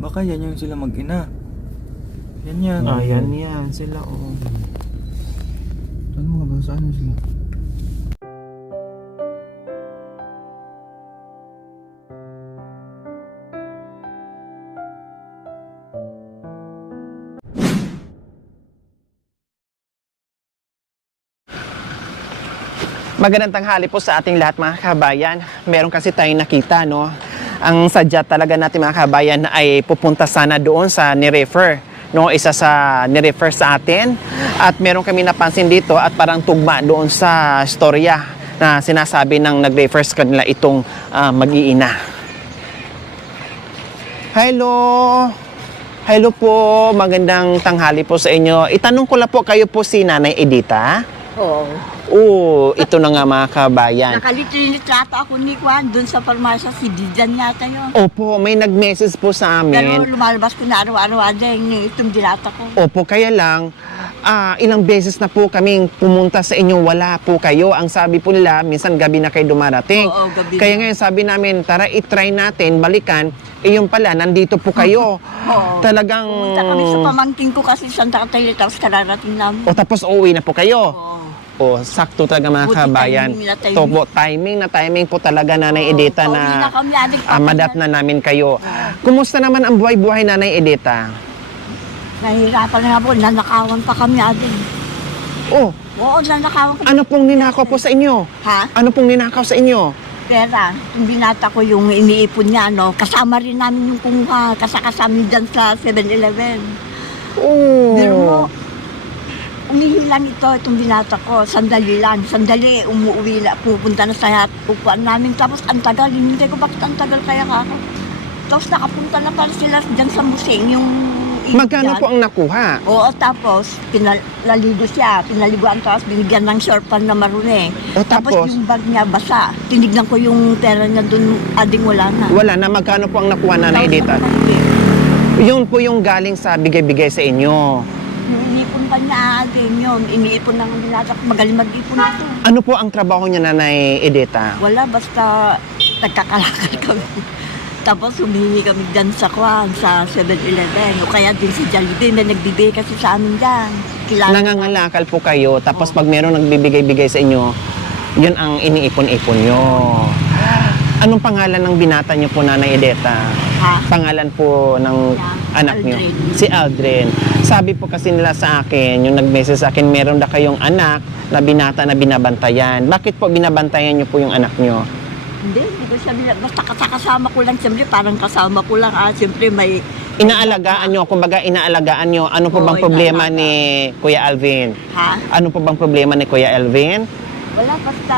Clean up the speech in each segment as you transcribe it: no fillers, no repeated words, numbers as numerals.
Baka yan yung sila mag-ina. Yan yan. Ah, yan sila, oh. Ano nga ba? Saan na sila? Magandang tanghali po sa ating lahat mga kabayan. Meron kasi tayong nakita, no? Ang sadya talaga natin mga kabayan ay pupunta sana doon sa ni-refer, no? Isa sa ni-refer sa atin. At meron kami napansin dito at parang tugma doon sa storya na sinasabi ng nag-refer sa kanila itong mag-iina. Hello! Hello po, magandang tanghali po sa inyo. Itanong ko lang po, kayo po si Nanay Edita? Oo. Oo, ito na nga mga kabayan. Nakalitrato ako ni Juan doon sa farmasya, si Dijan yata yun. Opo, may nag-message po sa Pero amin. lumalabas ko na araw-araw din itong dilata ko. Opo, kaya lang, ilang beses na po kaming pumunta sa inyo, wala po kayo. Ang sabi po nila, minsan gabi na kayo dumarating. Oo, gabi Kaya na. ngayon sabi namin, tara i-try natin, balikan. Yung pala, nandito po kayo. Oo. Talagang... Pumunta kami sa pamangkin ko kasi Santa Catalina, tapos kararating namin. O tapos uuwi na po kayo. Oo. O, sakto talaga mga Buti kabayan. timing na timing. Ito po, timing na po talaga, Nanay Edita, Pauwi na na kami, adik pa madat kami. na namin kayo. Kumusta naman ang buhay-buhay, Nanay Edita? Nahihirapan na nga po, nanakawan pa kami adik. Oh, Oo, nanakawan kami. ano pong ninakaw po sa inyo? Ha? Ano pong ninakaw sa inyo? Pera, yung binata ko yung iniipon niya, no? Kasama rin namin yung kumuha, kasama dyan sa 7-Eleven. Pero mo, Oh. umihilang itong binata ko, sandali lang, umuwi na, pupunta na sa upuan namin, tapos ang tagal, hindi ko bakit ang tagal kaya ako. Tapos nakapunta na pala sila dyan sa museng, yung Magkano dyan. po ang nakuha? Oo, tapos pinaligo siya, pinaliguan, tapos binigyan ng shortpan na marune. O, Tapos tapos? yung bag niya basa, tinignan ko yung pera niya dun, ading wala na. Wala na, magkano po ang nakuha, Nanay Edita? Yun po yung galing sa bigay-bigay sa inyo. Iniipon pa niya ading yun, iniipon ng binata ko, magaling mag-ipon ito. Ano po ang trabaho niya, Nanay Edita? Wala, basta nagkakalakal kami. Tapos humingi kami dyan sa Kwan, sa 7-Eleven. O kaya din si Jollibee, may nagbibigay kasi sa amin dyan. Kilala. Nangangalakal po kayo, tapos pag meron nagbibigay-bigay sa inyo, yun ang iniipon-ipon nyo. Anong pangalan ng binata nyo po, Nanay Edita? Ha? Pangalan po ng anak nyo? Aldrin. Si Aldrin. Sabi po kasi nila sa akin, yung nag-message sa akin, meron na kayong anak na binata na binabantayan. Bakit po binabantayan nyo po yung anak nyo? Hindi ko siya basta kasama ko lang, siyempre parang kasama ko lang. Siyempre may... Inaalagaan nyo, kumbaga inaalagaan nyo. Ano po Oo, bang problema inaalagaan. ni Kuya Alvin? Ha? Ano po bang problema ni Kuya Alvin? Wala, basta...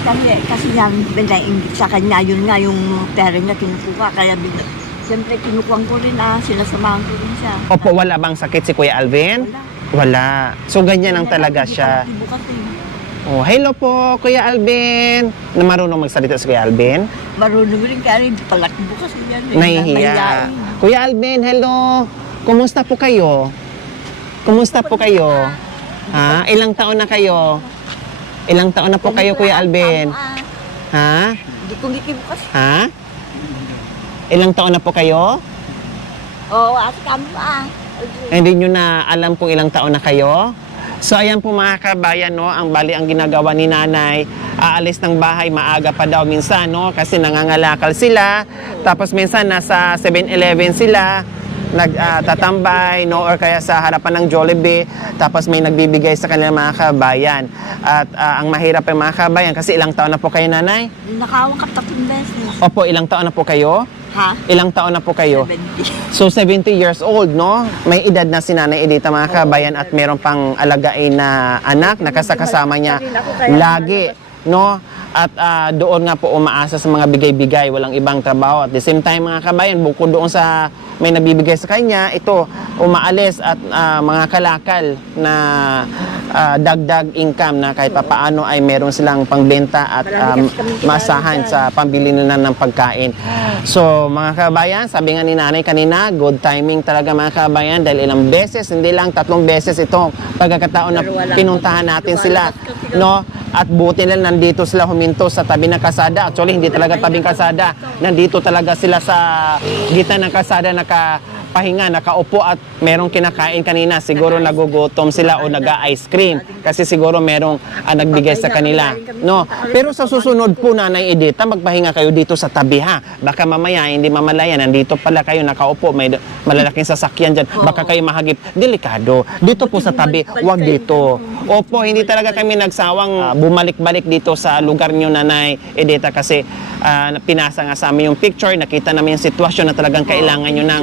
Kasi yan, binaingit sa kanya, yun nga yung pera niya kinukuha. Kaya siyempre kinukuha ko rin sila samahan ko rin siya. Opo, wala bang sakit si Kuya Alvin? Wala. Wala. So, ganyan lang talaga Hindi siya. pa natibukas eh. Oh, hello po, Kuya Alvin. Na marunong magsalita si Kuya Alvin? Marunong rin kaya rin, palaki bukas yan. Nahihiya. Kuya Alvin, hello. Kumusta po kayo? Kumusta po kayo? Ha? Ilang taon na kayo? Ilang taon na po kayo, Kuya Alvin? Ha? Hindi ko gikibukas. Ha? Ilang taon na po kayo? Oo, kami Hindi nyo na alam kung ilang taon na kayo? So ayan po mga kabayan, no, ang bali ang ginagawa ni Nanay, aalis ng bahay maaga pa daw minsan, no, kasi nangangalakal sila. Tapos minsan nasa 7-Eleven sila, nagtatambay, no, or kaya sa harapan ng Jollibee, tapos may nagbibigay sa kanila mga kabayan. At ang mahirap ay mga kabayan, kasi ilang taon na po kayo, Nanay? Nakawang ka 3 beses. Opo, ilang taon na po kayo? Ha? Ilang taon na po kayo? 70. So 70 years old, no? May edad na si Nanay Edita mga kabayan at meron pang alagain na anak na kasama niya lagi, no? At doon nga po umaasa sa mga bigay-bigay, walang ibang trabaho. At the same time mga kabayan, bukod doon sa may nabibigay sa kanya, ito umaalis at mga kalakal na dagdag income na kahit papaano ay meron silang pangbenta at masahan sa pambili nila ng pagkain. So mga kabayan, sabi nga ni Nanay kanina, good timing talaga mga kabayan dahil ilang beses, hindi lang 3 beses ito pagkakataon na pinuntahan natin sila, no? At buti lang nandito sila huminto sa tabi ng kasada. Actually, hindi talaga tabing kasada. Nandito talaga sila sa gitna ng kasada, nakapahinga, nakaupo at merong kinakain kanina. Siguro nagugutom sila o nag-ice cream. Kasi siguro merong nagbigay sa kanila. No? Pero sa susunod po, Nanay Edita, magpahinga kayo dito sa tabi ha. Baka mamaya, hindi mamalaya, nandito pala kayo nakaupo, may malalaking sasakyan dyan. Baka kayo mahagip. Delikado. Dito po sa tabi, wag dito. Opo, hindi talaga kami nagsawang bumalik-balik dito sa lugar nyo, Nanay Edita, kasi pinasa nga sa amin yung picture, nakita namin yung sitwasyon na talagang kailangan nyo ng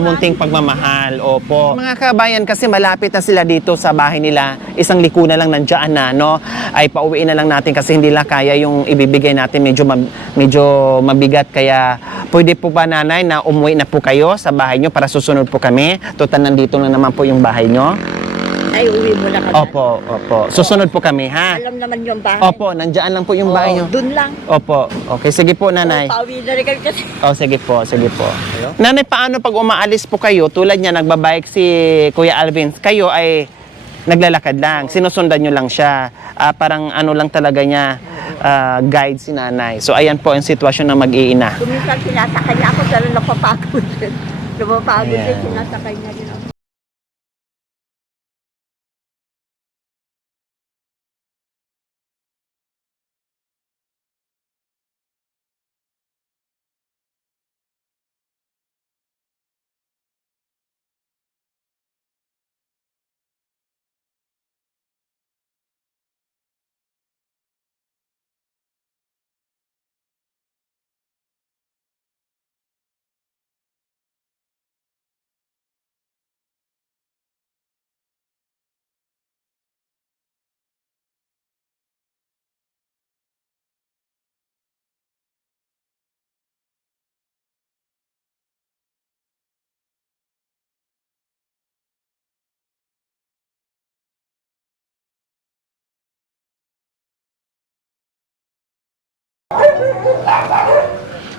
munting pagmamahal. Opo. Mga kabayan, kasi malapit na sila dito sa bahay nila, isang liko na lang nandiyan na, no? Ay pauwiin na lang natin kasi hindi lang kaya yung ibibigay natin, medyo mabigat. Kaya pwede po ba, Nanay, na umuwi na po kayo sa bahay nyo para susunod po kami? Total, nandito na naman po yung bahay nyo. Ay, uwi mo na kami. Opo. Susunod po kami, ha? Alam naman yung bahay. Opo, nandiyan lang po yung bahay nyo. Doon lang. Opo. Okay, sige po, Nanay. Pauwi na rin kami kasi. Oh, sige po. Nanay, paano pag umaalis po kayo, tulad niya, nagbabike si Kuya Alvin, kayo ay naglalakad lang, sinusundan nyo lang siya. Parang ano lang talaga niya, guide si Nanay. So, ayan po ang sitwasyon ng mag-iina. Kuminsan sinasakay niya ako, pero napapagod din. Napapagod din, Ayan. sinasakay niya rin ako.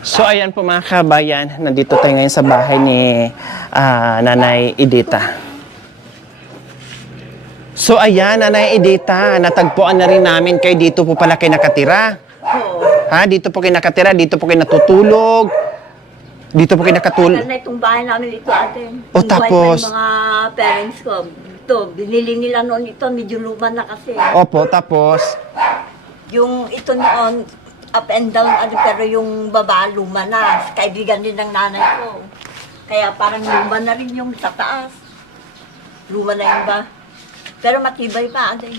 So, ayan po mga kabayan, nandito tayo ngayon sa bahay ni Nanay Edita. So, ayan, Nanay Edita, natagpuan na rin namin kayo. Dito po pala kayo nakatira. Oo. Ha? Dito po kayo nakatira, dito po kayo natutulog. Dito po kayo nakatulog. Tagal na itong bahay namin ito, ate. O, Yung tapos? buhay pa yung mga parents ko. Ito, binili nila noon ito, medyo luma na kasi. Opo, tapos, Yung ito noon, up and down, pero yung baba, luma na. Kaibigan din ng nanay ko. Kaya parang luma na rin yung sa taas. Luma na yung ba. Pero matibay pa, ate.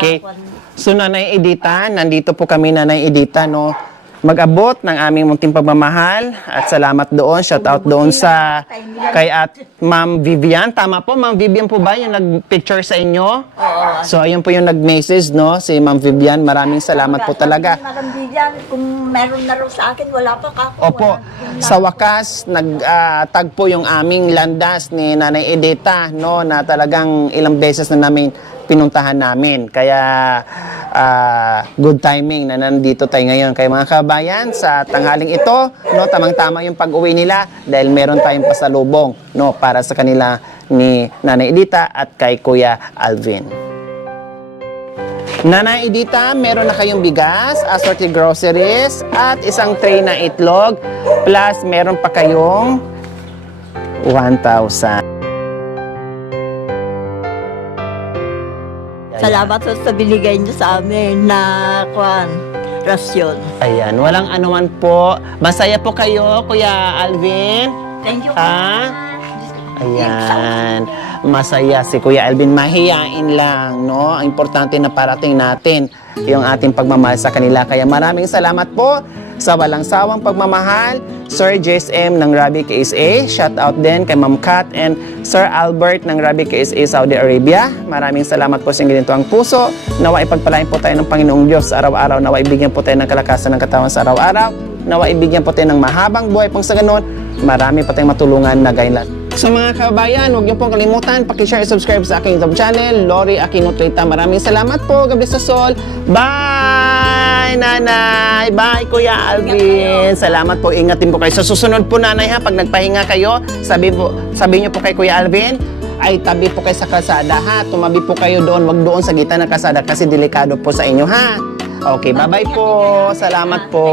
okay. So, Nanay Edita, nandito po kami, Nanay Edita, no? Mag-abot ng aming munting pagmamahal at salamat doon. Shout out doon sa kay at Ma'am Vivian. Tama po, Ma'am Vivian po ba yung nag-picture sa inyo? Oo. So, ayun po yung nag-message, no? Si Ma'am Vivian. Maraming salamat po talaga. Madam Vivian, kung meron na raw sa akin, wala pa ka. Opo, sa wakas, nagtagpo yung aming landas ni Nanay Edita, no? Na talagang ilang beses na namin pinuntahan namin. Kaya, good timing na nandito tayo ngayon. Kaya mga kabayan, sa tanghaling ito, no, tamang-tama yung pag-uwi nila dahil meron tayong pasalubong, no, para sa kanila ni Nanay Edita at kay Kuya Alvin. Nanay Edita, meron na kayong bigas, assorted groceries, at isang tray na itlog, plus meron pa kayong 1,000. Salamat sa binigay niyo sa amin na rasyon. Ayan, walang anuman po. Masaya po kayo, Kuya Alvin. Thank you. Ah? Ayan. Masaya si Kuya Alvin. Mahiyain lang, no? Ang importante na parating natin yung ating pagmamahal sa kanila. Kaya maraming salamat po sa walang sawang pagmamahal. Sir JSM ng Rabi KSA. Shout out din kay Ma'am Kat and Sir Albert ng Rabi KSA Saudi Arabia. Maraming salamat po sa ganito ang puso. Nawa ipagpalain po tayo ng Panginoong Diyos sa araw-araw. Nawa ibigyan po tayo ng kalakasan ng katawan sa araw-araw. Nawa ibigyan po tayo ng mahabang buhay pang sa ganun. Marami pa tayong matulungan na gayon lahat. So mga kabayan, huwag niyo pong kalimutan, pakishare at subscribe sa aking YouTube channel, Lori Aquino Trita. Maraming salamat po. God bless us all. Bye, Nanay. Bye, Kuya Alvin. Salamat po. Ingat din po kayo. Sa susunod po, Nanay, ha, pag nagpahinga kayo, sabi niyo po kay Kuya Alvin, ay tabi po kayo sa kalsada ha. Tumabi po kayo doon, wag doon sa gitna ng kalsada kasi delikado po sa inyo ha. Okay, bye-bye po. Salamat po.